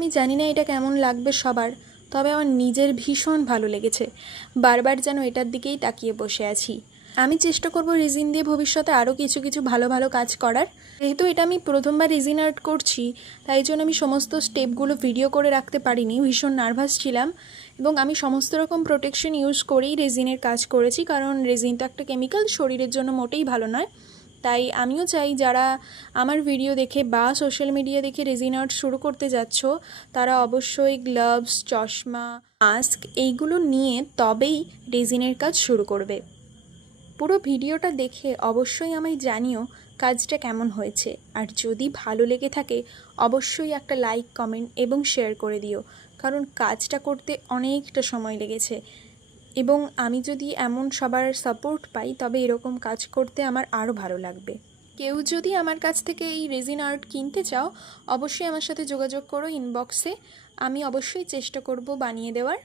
আমি জানি না এটা কেমন লাগবে সবার, তবে আমার নিজের ভীষণ ভালো লেগেছে। বারবার যেন এটার দিকেই তাকিয়ে বসে আছি। আমি চেষ্টা করব রেজিন দিয়ে ভবিষ্যতে আরও কিছু কিছু ভালো ভালো কাজ করার। যেহেতু এটা আমি প্রথমবার রেজিন আর্ট করছি, তাই জন্য আমি সমস্ত স্টেপগুলো ভিডিও করে রাখতে পারিনি, ভীষণ নার্ভাস ছিলাম। এবং আমি সমস্ত রকম প্রোটেকশন ইউজ করেই রেজিনের কাজ করেছি, কারণ রেজিন তো একটা কেমিক্যাল, শরীরের জন্য মোটেই ভালো নয়। তাই আমিও চাই যারা আমার ভিডিও দেখে বা সোশ্যাল মিডিয়া দেখে রেজিন আর্ট শুরু করতে যাচ্ছ, তারা অবশ্যই গ্লাভস, চশমা, মাস্ক এইগুলো নিয়ে তবেই রেজিনের কাজ শুরু করবে। পুরো ভিডিওটা দেখে অবশ্যই আমায় জানিও কাজটা কেমন হয়েছে, আর যদি ভালো লেগে থাকে অবশ্যই একটা লাইক, কমেন্ট এবং শেয়ার করে দিও, কারণ কাজটা করতে অনেকটা সময় লেগেছে। এবং আমি যদি এমন সবার সাপোর্ট পাই তবে এরকম কাজ করতে আমার আরও ভালো লাগবে। কেউ যদি আমার কাছ থেকে এই রেজিন আর্ট কিনতে চাও, অবশ্যই আমার সাথে যোগাযোগ করো ইনবক্সে। আমি অবশ্যই চেষ্টা করব বানিয়ে দেওয়ার।